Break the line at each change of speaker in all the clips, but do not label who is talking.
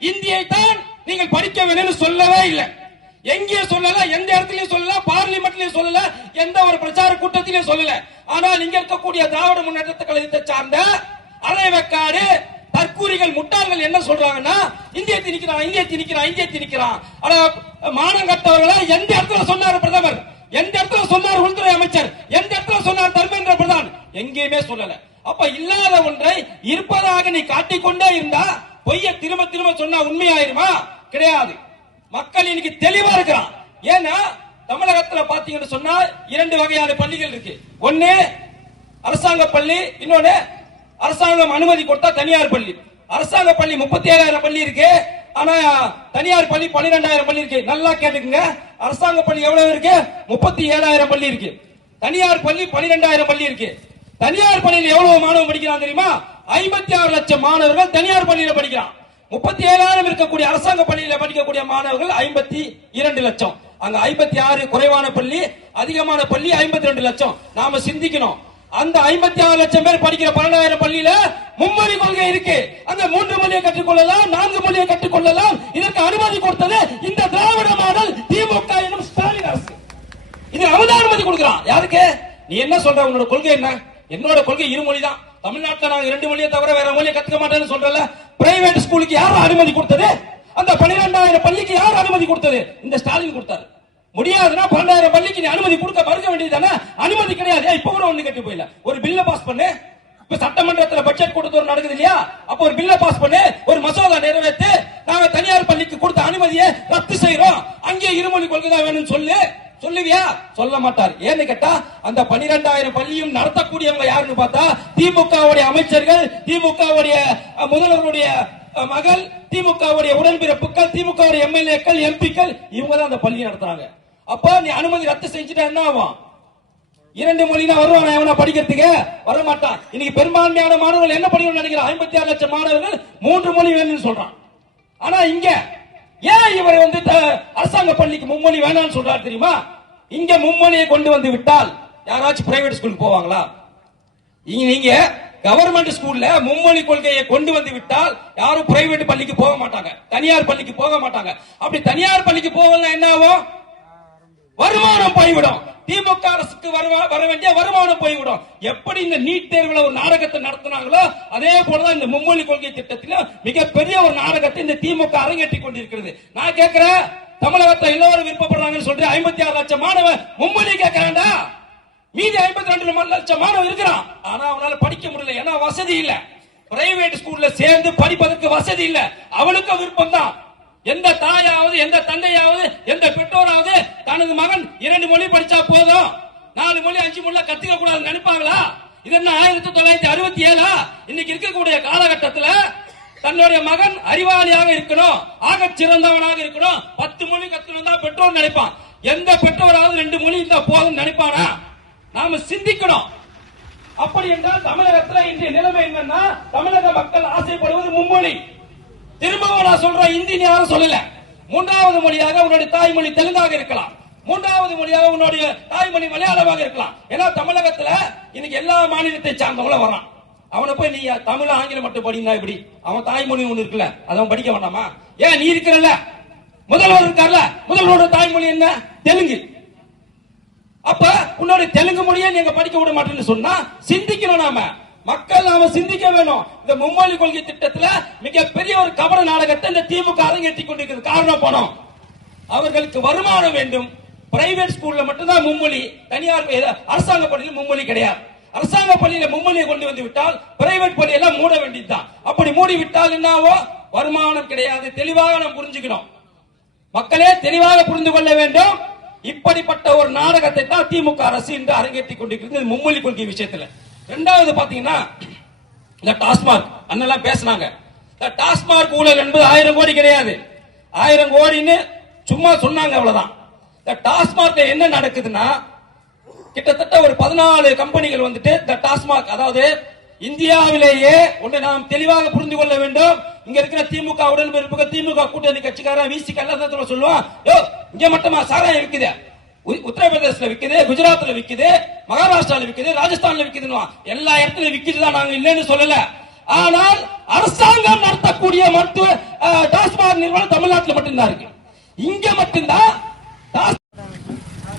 இந்தியை தான் நீங்கள் படிக்க வேணும்னு சொல்லவே இல்லை. எங்கேயும் சொல்லல எந்த இடத்துலயும் சொல்லல பார்லிமெண்ட்லயும் சொல்லல எந்த ஒரு பிரச்சார கூட்டத்திலயும் சொல்லல. ஆனால் இங்க இருக்கக்கூடிய திராவிட முன்னேற்ற கழகத்தை சார்ந்த அரைவக்காடு தற்கூரிகள் முட்டாள்கள் என்ன சொல்றாங்கன்னா இந்திய திணிக்கிறான் இந்திய திணிக்கிறான் இந்திய திணிக்கிறான் ஆனா மானம் எந்த இடத்துல சொன்னார் பிரதமர்? எந்த இடத்துல சொன்னார் உள்துறை அமைச்சர்? எந்த இடத்துல சொன்னார் தர்மேந்திர பிரதான்? எங்கேயுமே சொல்லல. அப்ப இல்லாத ஒன்றை இருப்பதாக நீ காட்டிக்கொண்டே இருந்தா பொய்ய திரும்ப திரும்ப சொன்னா உண்மையாயிருமா? கிடையாது. மக்கள் இன்னைக்கு தெளிவா இருக்கிறான். ஏன்னா தமிழகத்துல பாத்தீங்கன்னு சொன்னா இரண்டு வகையான பள்ளிகள் இருக்கு. ஒன்னு அரசாங்க பள்ளி இன்னொன்னு அரசாங்கம் அனுமதி கொடுத்தா தனியார் பள்ளி. அரசாங்க பள்ளி முப்பத்தி ஏழாயிரம் பள்ளி இருக்கு. ஆனா தனியார் பள்ளி பன்னிரெண்டாயிரம் பள்ளி இருக்கு. நல்லா கேட்டுக்குங்க. அரசாங்க பள்ளி எவ்வளவு இருக்கு? முப்பத்தி ஏழாயிரம் பள்ளி இருக்கு. தனியார் பள்ளி பன்னிரெண்டாயிரம் பள்ளி இருக்கு. தனியார் பள்ளியில் எவ்வளவு மாணவன் படிக்கிறான் தெரியுமா? ஐம்பத்தி ஆறு லட்சம் மாணவர்கள் தனியார் பள்ளியில படிக்கிறான். முப்பத்தி ஏழாயிரம் இருக்கக்கூடிய அரசாங்க பள்ளியில படிக்கக்கூடிய மாணவர்கள் ஐம்பத்தி இரண்டு லட்சம். அங்க ஐம்பத்தி ஆறு குறைவான பள்ளி அதிகமான பள்ளி ஐம்பத்தி ரெண்டு லட்சம். நாம சிந்திக்கணும். அந்த ஐம்பத்தி ஆறு லட்சம் பேர் படிக்கிற பன்னெண்டாயிரம் பள்ளியில மும்மொழி கொள்கை இருக்கு. அந்த மூன்று மொழியை கற்றுக்கொள்ளலாம் நான்கு மொழியை கற்றுக்கொள்ளலாம். இதற்கு அனுமதி கொடுத்தது இந்த திராவிட மாடல் திமுக எனும் ஸ்டாலின் அரசு. இது அவதான் அனுமதி கொடுக்கிறான். யாருக்கு? நீ என்ன சொல்ற? உன்னோட கொள்கை என்ன? என்னோட கொள்கை இருமொழி தான் தமிழ்நாட்டில் நாங்கள் ரெண்டு மொழியை தவிர வேற மொழியை கத்துக்க மாட்டேன்னு சொல்றல பிரைவேட் ஸ்கூலுக்கு யார் அனுமதி கொடுத்தது? அந்த பன்னிரெண்டாயிரம் பள்ளிக்கு யார் அனுமதி கொடுத்தது? இந்த ஸ்டாலின் கொடுத்தாரு. முடியாதுன்னா பன்னெண்டாயிரம் பள்ளிக்கு நீ அனுமதி கொடுக்க மறுக்க வேண்டியதுதானே அனுமதி கிடையாது. ஏன் இப்ப கூட ஒண்ணு கட்டி போயில. ஒரு பில்ல பாஸ் பண்ணு. இப்ப சட்டமன்றத்துல பட்ஜெட் கொடுத்து நடக்குது இல்லையா? அப்ப ஒரு பில்ல பாஸ் பண்ணு. ஒரு மசோதா நிறைவேற்று நாங்க தனியார் பள்ளிக்கு கொடுத்த அனுமதியை ரத்து செய்யறோம் அங்கே இருமொழி கொள்கை தான் வேணும்னு சொல்லு. சொல்லுவியா? சொல்ல மாட்டார். ஏன்னு கேட்டா அந்த பனிரெண்டாயிரம் பள்ளியும் நடத்தக்கூடியவங்க யாருன்னு பார்த்தா திமுகவுடைய அமைச்சர்கள் திமுகவுடைய முதல்வருடைய மகள் திமுகவுடைய உடன்பிறப்புகள் திமுகவுடைய எம்எல்ஏக்கள் எம்பிக்கள் இவங்க தான் அந்த பள்ளி நடத்துறாங்க. அப்ப நீ அனுமதி ரத்து செஞ்சுட்டா என்ன ஆகும்? இரண்டு மொழினா வருவான் எவனா படிக்கிறதுக்கு? வர மாட்டான் இன்னைக்கு பெரும்பான்மையான மாணவர்கள் என்ன படிக்கணும்னு நினைக்கிறான் ஐம்பத்தி ஆறு லட்சம் மாணவர்கள் மூன்று மொழி வேணும்னு சொல்றான். ஆனா இங்க ஏன் இவர் வந்து த- அரசாங்க பள்ளிக்கு மும்மொழி வேணாம்னு சொல்றாரு தெரியுமா? இங்க மும்மொழியை கொண்டு வந்து விட்டால் யாராச்சும் பிரைவேட் ஸ்கூலுக்கு போவாங்களா? நீங்க கவர்மெண்ட் ஸ்கூல்ல மும்மொழி கொள்கையை கொண்டு வந்து விட்டால் யாரும் பிரைவேட் பள்ளிக்கு போக மாட்டாங்க. தனியார் பள்ளிக்கு போக மாட்டாங்க. அப்படி தனியார் பள்ளிக்கு போகலாம் என்ன ஆகும்? வருமானம் போய்விடும். திமுக அரசுக்கு வர வேண்டிய வருமானம் போய்விடும். எப்படி இந்த நீட் தேர்வுல ஒரு நாடகத்தை நடத்தினாங்களோ அதே போலதான் இந்த மும்மொழி கொள்கை திட்டத்தில் மிகப்பெரிய ஒரு நாடகத்தை இந்த திமுக அரங்கேற்றி கொண்டிருக்கிறது. நான் கேட்கிறேன் தமிழகத்தை எல்லோரும் விருப்பப்படுறாங்கன்னு சொல்றேன் ஐம்பத்தி ஆறு லட்சம் மாணவன் மும்மொழி கேட்கிறாண்டா மீதி ஐம்பத்தி ரெண்டு லட்சம் மாணவன் இருக்கிறான். ஆனா அவனால படிக்க முடியல ஏன்னா வசதி இல்ல. பிரைவேட் ஸ்கூல்ல சேர்ந்து படிப்பதற்கு வசதி இல்ல. அவனுக்கு விருப்பம் தான் எந்த தாயாவது எந்த தந்தையாவது எந்த பெற்றோராவது தனது மகன் இரண்டு மொழி படிச்சா போதும். நாலு மொழி அஞ்சு மொழி கத்துக்க கூடாது நினைப்பாங்களா? இது என்ன ஆயிரத்தி தொள்ளாயிரத்தி அறுபத்தி ஏழா இன்னைக்கு இருக்கக்கூடிய காலகட்டத்துல தன்னுடைய மகன் அறிவாளியாக இருக்கணும் ஆக சிறந்தவனாக இருக்கணும். பத்து மொழி கத்துக்கணும் தான் பெற்றோர் நினைப்பான். எந்த பெற்றோராவது ரெண்டு மொழி இருந்தா போதும் நினைப்பானா? நாம சிந்திக்கணும். அப்படி என்றால் தமிழகத்துல இன்றைய நிலைமை என்னன்னா தமிழக மக்கள் ஆசைப்படுவது மும்மொழி. திரும்பவும் நான் சொல்றேன் இந்தி யாரும் சொல்லல. மூன்றாவது மொழியாக உன்னுடைய தாய்மொழி தெலுங்காக இருக்கலாம். மூன்றாவது மொழியாக உன்னுடைய தாய்மொழி மலையாளமாக இருக்கலாம். ஏன்னா தமிழகத்துல இன்னைக்கு எல்லா மாநிலத்தை சார்ந்தவங்களும் வரான் அவனை போய் நீ தமிழ் ஆங்கிலம் மட்டும் படினா இப்படி அவன் தாய்மொழி ஒண்ணு இருக்குல்ல அதை அவன் படிக்க வேண்டாமா? ஏன் நீ இருக்கிறல்ல? முதல்வர் இருக்கார்ல? முதல்வரோட தாய்மொழி என்ன? தெலுங்கு. அப்ப உன்னோட தெலுங்கு மொழியை நீங்க படிக்க விட மாட்டேன்னு சொன்னா சிந்திக்கணும் நாம. மக்கள் நாம சிந்திக்க வேணும். இந்த மும்மொழி கொள்கை திட்டத்துல மிகப்பெரிய ஒரு கபட நாடகத்தை இந்த திமுக அரங்கேற்றி கொண்டிருக்கிறது. காரணம் பணம் அவர்களுக்கு வருமானம் வேண்டும். பிரைவேட் ஸ்கூல்ல மட்டும்தான் மும்மொழி தனியார் அரசாங்க பள்ளியில் மும்மொழி கிடையாது. அரசாங்க பள்ளியில மும்மொழியை கொண்டு வந்து விட்டால் பிரைவேட் பள்ளியெல்லாம் மூட வேண்டியதுதான். அப்படி மூடி விட்டால் என்னவோ? வருமானம் கிடையாது. தெளிவாக நாம் புரிஞ்சுக்கணும். மக்களே தெளிவாக புரிந்து கொள்ள வேண்டும். இப்படிப்பட்ட ஒரு நாடகத்தை தான் திமுக அரசு இன்று அரங்கேற்றி கொண்டிருக்கிறது. மும்மொழி கொள்கை விஷயத்துல. இரண்டாவது பாத்தீங்கன்னா இந்த டாஸ்மாக் அண்ணெல்லாம் பேசினாங்க. இந்த டாஸ்மாக் ஊழல் என்பது ஆயிரம் கோடி கிடையாது. ஆயிரம் கோடின்னு சும்மா சொன்னாங்க அவ்வளவுதான். இந்த டாஸ்மாக் என்ன நடக்குதுன்னா கிட்டத்தட்ட ஒரு பதினாலு கம்பெனிகள் வந்துட்டு இந்த டாஸ்மாக் அதாவது இந்தியாவிலேயே ஒன்று நாம் தெளிவாக புரிந்து கொள்ள வேண்டும். இங்க இருக்கிற திமுக உடன்பிறப்புகள் திமுக கூட்டணி கட்சிக்காரன் வீசி கல்லத்துல சொல்லுவான் யோ இங்க மட்டுமா சாராயம் விக்குது? உ- உத்தரப்பிரதேசல விக்குது குஜராத்ல விக்குது மகாராஷ்டிரால விக்குது ராஜஸ்தான்ல விக்குதுன்னு எல்லா இடத்துலயும் விக்குதுதான் நாங்க இல்லைன்னு சொல்லல. ஆனால் அரசாங்கம் நடத்தக்கூடிய மருத்துவ டாஸ்மாக் நிறுவனம் தமிழ்நாட்டில் மட்டும்தான் இருக்கு. இங்க மட்டும்தான்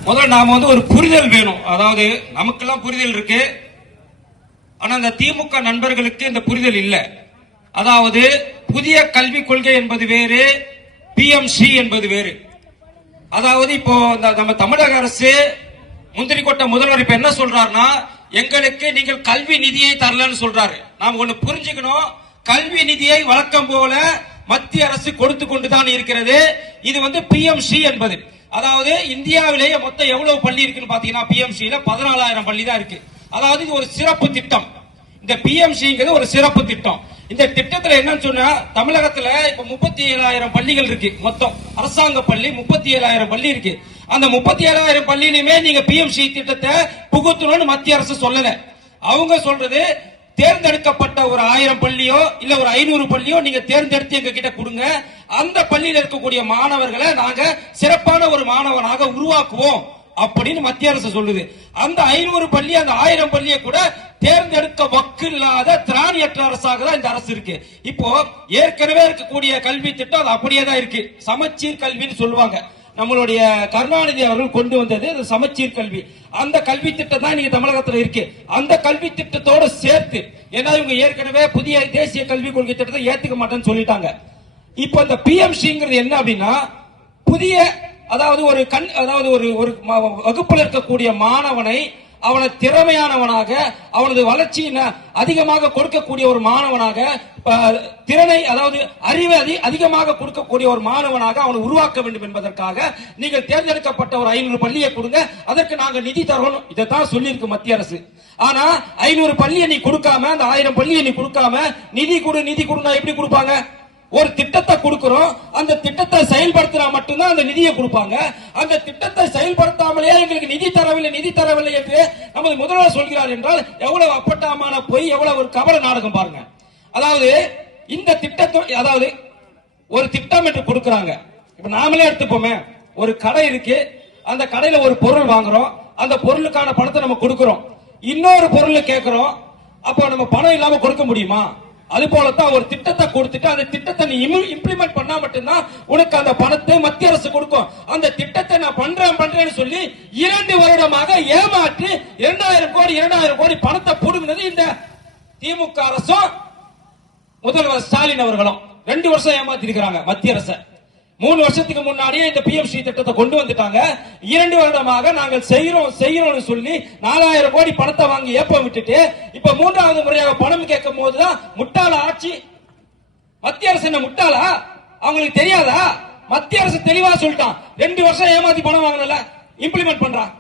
முதல்ல நாம வந்து ஒரு புரிதல் வேணும். அதாவது நமக்கெல்லாம் புரிதல் இருக்கு. ஆனா இந்த திமுக நண்பர்களுக்கு இந்த புரிதல் இல்லை. அதாவது புதிய கல்விக் கொள்கை என்பது வேறு பிஎம்சி என்பது வேறு. அதாவது இப்போ இந்த நம்ம தமிழக அரசு முந்திரி கொட்ட முதல்வர் இப்ப என்ன சொல்றாருன்னா எங்களுக்கு நீங்கள் கல்வி நிதியை தரலன்னு சொல்றாரு. நாம ஒண்ணு புரிஞ்சுக்கணும். கல்வி நிதியை வழக்கம் போல மத்திய அரசு கொடுத்து கொண்டுதான் இருக்கிறது. இது வந்து பிஎம்சி என்பது. அதாவது இந்தியாவிலேயே மொத்தம் எவ்வளவு பள்ளி இருக்குன்னு பாத்தீங்கன்னா பிஎம்சியில பதினாலாயிரம் பள்ளி தான் இருக்கு. அதாவது இது ஒரு சிறப்பு திட்டம். இந்த பிஎம்சிங்கிறது ஒரு சிறப்பு திட்டம். இந்த திட்டத்துல என்னன்னு சொன்னா தமிழகத்துல இப்ப முப்பத்தி ஏழாயிரம் பள்ளிகள் இருக்கு மொத்தம். அரசாங்க பள்ளி முப்பத்தி ஏழாயிரம் பள்ளி இருக்கு. அந்த முப்பத்தி ஏழாயிரம் பள்ளியிலுமே நீங்க பிஎம்சி திட்டத்தை புகுத்தணும்னு மத்திய அரசு சொல்லல. அவங்க சொல்றது தேர்ந்தெடுக்கப்பட்ட ஒரு ஆயிரம் பள்ளியோ இல்ல ஒரு ஐநூறு பள்ளியோ நீங்க தேர்ந்தெடுத்து எங்க கிட்ட கொடுங்க. அந்த பள்ளியில் இருக்கக்கூடிய மாணவர்களை நாங்க சிறப்பான ஒரு மாணவனாக உருவாக்குவோம் அப்படின்னு மத்திய அரசு சொல்லுது. அந்த ஐநூறு பள்ளி அந்த ஆயிரம் பள்ளியை கூட தேர்ந்தெடுக்க வக்கு இல்லாத திராணியற்ற அரசாக தான் இந்த அரசு இருக்கு. இப்போ ஏற்கனவே இருக்கக்கூடிய கல்வி திட்டம் அது அப்படியே தான் இருக்கு. சமச்சீர் கல்வின்னு சொல்லுவாங்க. நம்மளுடைய கருணாநிதி அவர்கள் கொண்டு வந்தது சமச்சீர் கல்வி. அந்த கல்வி திட்டம் தான் நீங்க தமிழகத்தில் இருக்கு. அந்த கல்வி திட்டத்தோட சேர்த்து ஏன்னா இவங்க ஏற்கனவே புதிய தேசிய கல்விக் கொள்கை திட்டத்தை ஏத்துக்க மாட்டேன்னு சொல்லிட்டாங்க. இப்போ இந்த பிஎம்சிங்கிறது என்ன அப்படின்னா புதிய அதாவது ஒரு கண் அதாவது ஒரு ஒரு வகுப்பில் இருக்கக்கூடிய மாணவனை அவனை திறமையானவனாக அவனது வளர்ச்சியின் அதிகமாக கொடுக்கக்கூடிய ஒரு மாணவனாக திறனை அதாவது அறிவை அதிகமாக கொடுக்கக்கூடிய ஒரு மாணவனாக அவனை உருவாக்க வேண்டும் என்பதற்காக நீங்கள் தேர்ந்தெடுக்கப்பட்ட ஒரு ஐநூறு பள்ளியை கொடுங்க. அதற்கு நாங்கள் நிதி தரணும். இதைத்தான் சொல்லியிருக்கு மத்திய அரசு. ஆனா ஐநூறு பள்ளியை நீ கொடுக்காம அந்த ஆயிரம் பள்ளியை நீ கொடுக்காம நிதி கொடு நிதி கொடுனா எப்படி கொடுப்பாங்க? ஒரு திட்டத்தை கொடுக்கிறோம். அந்த திட்டத்தை செயல்படுத்தினா மட்டும்தான் அந்த நிதியை கொடுப்பாங்க. அந்த திட்டத்தை செயல்படுத்தாமலே எங்களுக்கு நிதி தரவில்லை நிதி தரவில்லை என்று நமது முதல்வர் சொல்கிறார் என்றால் எவ்வளவு அப்பட்டமான பொய் எவ்வளவு ஒரு கபட நாடகம் பாருங்க. அதாவது இந்த திட்டத்தை அதாவது ஒரு திட்டம் என்று கொடுக்கறாங்க. இப்ப நாமளே எடுத்துப்போமே. ஒரு கடை இருக்கு. அந்த கடையில ஒரு பொருள் வாங்குறோம். அந்த பொருளுக்கான பணத்தை நம்ம கொடுக்கிறோம். இன்னொரு பொருளை கேட்கிறோம். அப்போ நம்ம பணம் இல்லாம கொடுக்க முடியுமா? அது போலத்தான் ஒரு திட்டத்தை கொடுத்துட்டு அந்த திட்டத்தை நீ இம்ப்ளிமெண்ட் பண்ணா மட்டும்தான் உனக்கு அந்த பணத்தை மத்திய அரசு கொடுக்கும். அந்த திட்டத்தை நான் பண்றேன் பண்றேன்னு சொல்லி இரண்டு வருடமாக ஏமாற்றி இரண்டாயிரம் கோடி இரண்டாயிரம் கோடி பணத்தை புடுங்கினது இந்த திமுக அரசும் முதல்வர் ஸ்டாலின் அவர்களும். ரெண்டு வருஷம் ஏமாத்தி இருக்கிறாங்க மத்திய அரசை. மூணு வருஷத்துக்கு முன்னாடியே இந்த பிஎம்சி திட்டத்தை கொண்டு வந்துட்டாங்க. இரண்டு வருடமாக நாங்கள் செய்யறோம் செய்யறோம்னு சொல்லி நாலாயிரம் கோடி பணத்தை வாங்கி ஏப்ப விட்டுட்டு இப்ப மூன்றாவது முறையாக பணம் கேட்கும் போதுதான் முட்டாள ஆட்சி. மத்திய அரசு என்ன முட்டாளா? அவங்களுக்கு தெரியாதா? மத்திய அரசு தெளிவா சொல்லிட்டான். ரெண்டு வருஷம் ஏமாத்தி பணம் வாங்கல இம்ப்ளிமெண்ட் பண்றான்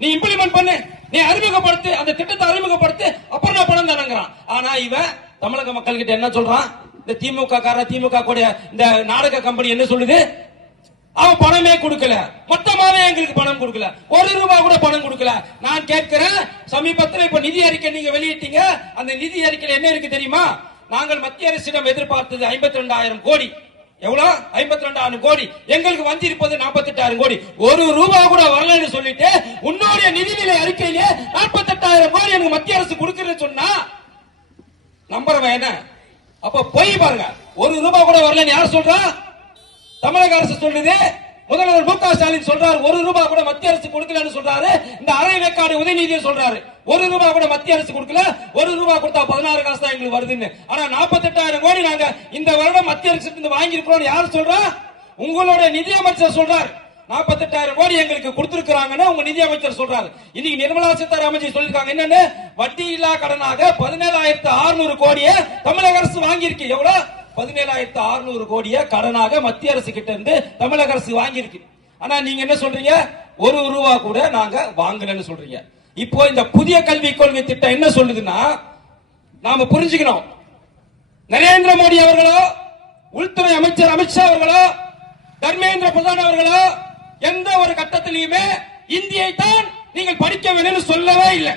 நீ இம்ப்ளிமெண்ட் பண்ணு. நீ அறிமுகப்படுத்து அந்த திட்டத்தை அறிமுகப்படுத்து அப்புறம் நான் பணம் தானங்கிறான் ஆனா இவன் தமிழக மக்கள் கிட்ட என்ன சொல்றான்? இந்த திமுக கார திமுக கூட இந்த நாடக கம்பெனி என்ன சொல்லுது? அவன் பணமே கொடுக்கல. மொத்தமாவே எங்களுக்கு பணம் கொடுக்கல. ஒரு ரூபாய் கூட பணம் கொடுக்கல. நான் கேட்கிறேன் சமீபத்தில் இப்ப நிதி அறிக்கை நீங்க வெளியிட்டீங்க. அந்த நிதி அறிக்கையில் என்ன இருக்கு தெரியுமா? நாங்கள் மத்திய அரசிடம் எதிர்பார்த்தது ஐம்பத்தி ரெண்டாயிரம் கோடி. எவ்வளவு ஐம்பத்தி ரெண்டாயிரம் கோடி. எங்களுக்கு வந்திருப்பது நாற்பத்தி எட்டாயிரம் கோடி. ஒரு ரூபாய் கூட வரலன்னு சொல்லிட்டு உன்னுடைய நிதிநிலை அறிக்கையிலே நாற்பத்தி எட்டாயிரம் கோடி எனக்கு மத்திய அரசு கொடுக்கறேன்னு சொன்னா நம்புறவன் என்ன? அப்ப போய் பாருங்க. ஒரு ரூபாய் கூட வரலன்னு யார் சொல்றா? தமிழக அரசு சொல்லுது. முதல்வர் மு க ஸ்டாலின் சொல்றாரு ஒரு ரூபாய் கூட மத்திய அரசு கொடுக்கலன்னு சொல்றாரு. இந்த அரை வேக்காடு உதயநிதியை சொல்றாரு. ஒரு ரூபாய் கூட மத்திய அரசு கொடுக்கல ஒரு ரூபாய் கொடுத்தா பதினாறு காசு தான் எங்களுக்கு வருதுன்னு. ஆனா நாற்பத்தெட்டாயிரம் கோடி நாங்க இந்த வருடம் மத்திய அரசு இருந்து வாங்கி இருக்கிறோம் யார் சொல்றா? உங்களுடைய நிதியமைச்சர் சொல்றாரு. நாற்பத்தெட்டாயிரம் கோடி எங்களுக்கு கொடுத்திருக்கிறாங்கன்னு உங்க நிதியமைச்சர் சொல்றாரு. இன்னைக்கு நிர்மலா சீதாராமன் சொல்லிருக்காங்க என்னன்னு? வட்டி இல்லா கடனாக பதினேழாயிரத்து அறுநூறு கோடியை தமிழக அரசு வாங்கியிருக்கு. எவ்வளவு பதினேழாயிரத்து அறுநூறு கோடியை கடனாக மத்திய அரசு கிட்ட இருந்து தமிழக அரசு வாங்கியிருக்கு. ஆனா நீங்க என்ன சொல்றீங்க? ஒரு ரூபா கூட நாங்க வாங்கலன்னு சொல்றீங்க. இப்போ இந்த புதிய கல்விக் கொள்கை திட்டம் என்ன சொல்லுதுன்னா நாம புரிஞ்சுக்கணும். நரேந்திர மோடி அவர்களோ உள்துறை அமைச்சர் அமித்ஷா அவர்களோ தர்மேந்திர பிரதான் அவர்களோ எந்த ஒரு கட்டத்திலையுமே இந்தியை தான் நீங்கள் படிக்க வேண்டும் சொல்லவே இல்லை.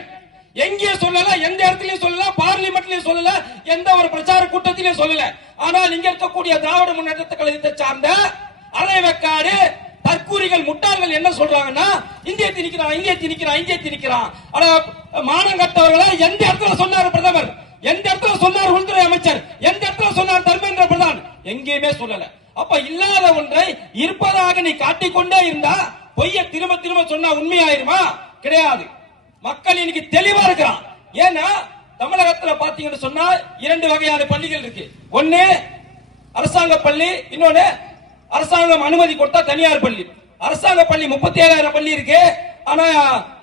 எங்கே சொல்லல எந்த இடத்துலயும் சொல்லல பார்லிமெண்ட்லயும் சொல்லல எந்த ஒரு பிரச்சார கூட்டத்திலையும் சொல்லல. ஆனால் இங்க இருக்கக்கூடிய திராவிட முன்னேற்றத்தை கழகத்தை சார்ந்த அரைவக்காடு தற்கூரிகள் முட்டாள்கள் என்ன சொல்றாங்கன்னா இந்திய திணிக்கிறான் இந்திய திணிக்கிறான் இந்திய திணிக்கிறான். ஆனா மானம் எந்த இடத்துல சொன்னார் பிரதமர்? எந்த இடத்துல சொன்னார் உள்துறை அமைச்சர்? எந்த இடத்துல சொன்னார் தர்மேந்திர பிரதான்? எங்கேயுமே சொல்லல. அப்ப இல்லாத ஒன்றை இருப்பதாக நீ காட்டிக்கொண்டே இருந்தா பொய்ய திரும்ப திரும்ப சொன்னா உண்மையாயிருமா? கிடையாது. மக்கள் இன்னைக்கு தெளிவா இருக்கிறான். ஏன்னா தமிழகத்துல பாத்தீங்கன்னு சொன்னா இரண்டு வகையான பள்ளிகள் இருக்கு. ஒன்னு அரசாங்க பள்ளி இன்னொன்னு அரசாங்கம் அனுமதி கொடுத்தா தனியார் பள்ளி. அரசாங்க பள்ளி முப்பத்தி ஏழாயிரம் பள்ளி இருக்கு. ஆனா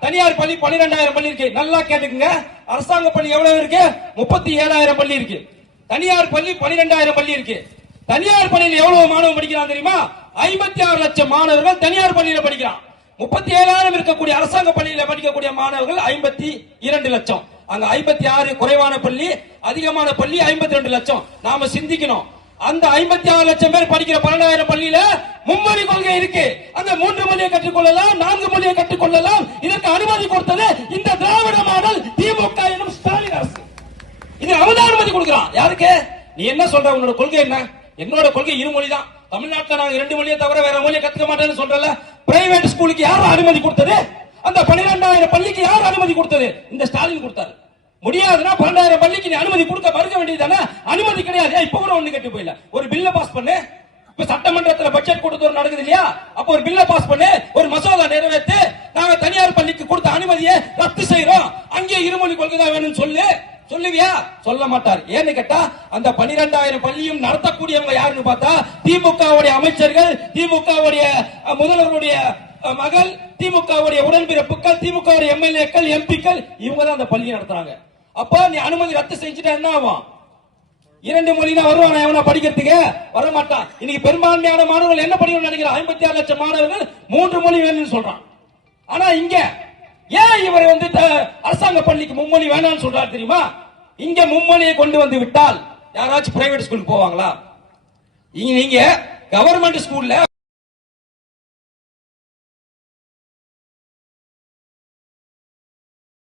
தனியார் பள்ளி பன்னிரெண்டாயிரம் பள்ளி இருக்கு. நல்லா கேட்டுக்குங்க. அரசாங்க பள்ளி எவ்வளவு இருக்கு? முப்பத்தி ஏழாயிரம் பள்ளி இருக்கு. தனியார் பள்ளி பன்னிரெண்டாயிரம் பள்ளி இருக்கு. தனியார் பள்ளியில் எவ்வளவு மாணவன் படிக்கிறான் தெரியுமா? ஐம்பத்தி ஆறு லட்சம் மாணவர்கள் தனியார் பள்ளியில படிக்கிறான். முப்பத்தி ஏழாயிரம் இருக்கக்கூடிய அரசாங்க பள்ளியில படிக்கக்கூடிய மாணவர்கள் ஐம்பத்தி இரண்டு லட்சம். அங்க ஐம்பத்தி ஆறு குறைவான பள்ளி அதிகமான பள்ளி ஐம்பத்தி ரெண்டு லட்சம். நாம சிந்திக்கணும். அந்த ஐம்பத்தி ஆறு லட்சம் பேர் படிக்கிற பன்னெண்டாயிரம் பள்ளியில மும்மொழி கொள்கை இருக்கு. அந்த மூன்று மொழியை கற்றுக்கொள்ளலாம் நான்கு மொழியை கற்றுக்கொள்ளலாம். இதற்கு அனுமதி கொடுத்தது இந்த திராவிட மாடல் திமுக எனும் ஸ்டாலின் அரசு. இது அவன் அனுமதி கொடுக்கிறான். யாருக்கு? நீ என்ன சொல்ற? உன்னோட கொள்கை என்ன? என்னோட கொள்கை இருமொழி தான் தமிழ்நாட்டில் நான் ரெண்டு மொழியை தவிர வேற மொழியை கத்துக்க மாட்டேன்னு சொல்றல பிரைவேட் ஸ்கூலுக்கு யார் அனுமதி கொடுத்தது? அந்த பன்னிரெண்டாயிரம் பள்ளிக்கு யார் அனுமதி கொடுத்தது? இந்த ஸ்டாலின் கொடுத்தாரு. முடியாதுன்னா பன்னெண்டாயிரம் பள்ளிக்கு நீ அனுமதி கொடுக்க மறுக்க வேண்டியதானே அனுமதி கிடையாது. இப்ப கூட ஒண்ணு கட்டி போயில. ஒரு பில்ல பாஸ் பண்ணு. இப்ப சட்டமன்றத்துல பட்ஜெட் கொடுத்து நடக்குது இல்லையா? அப்ப ஒரு பில்ல பாஸ் பண்ணு. ஒரு மசோதா நிறைவேற்று நாங்க தனியார் பள்ளிக்கு கொடுத்த அனுமதியை ரத்து செய்யறோம் அங்கே இருமொழி கொள்கை தான் வேணும்னு சொல்லு. சொல்லுவியா? சொல்ல மாட்டார். ஏன்னு கேட்டா அந்த பனிரெண்டாயிரம் பள்ளியும் நடத்தக்கூடியவங்க யாருன்னு பார்த்தா திமுகவுடைய அமைச்சர்கள் திமுகவுடைய முதல்வருடைய மகள் திமுகவுடைய உடன்பிறப்புகள் திமுகவுடைய எம்எல்ஏக்கள் எம்பிக்கள் இவங்க தான் அந்த பள்ளியை நடத்துறாங்க. அப்ப நீ அனுமதி ரத்து செஞ்சுட்டா என்ன ஆகும்? இரண்டு மொழினா வருவான் எவனா படிக்கிறதுக்கு? வர மாட்டான் இன்னைக்கு பெரும்பான்மையான மாணவர்கள் என்ன படிக்கணும்னு நினைக்கிறான்? ஐம்பத்தி ஆறு லட்சம் மாணவர்கள் மூன்று மொழி வேணும்னு சொல்றான். ஆனா இங்க ஏன் இவர் வந்து த- அரசாங்க பள்ளிக்கு மும்மொழி வேணாம்னு சொல்றாரு தெரியுமா? இங்க மும்மொழியை கொண்டு வந்து விட்டால் யாராச்சும் பிரைவேட் ஸ்கூலுக்கு போவாங்களா? நீங்க கவர்மெண்ட் ஸ்கூல்ல